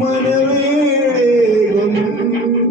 மனவேடே கொண்டதே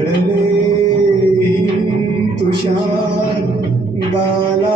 गळले तुषार बाला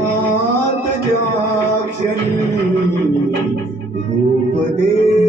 नाथ जाक्षरी रूप दे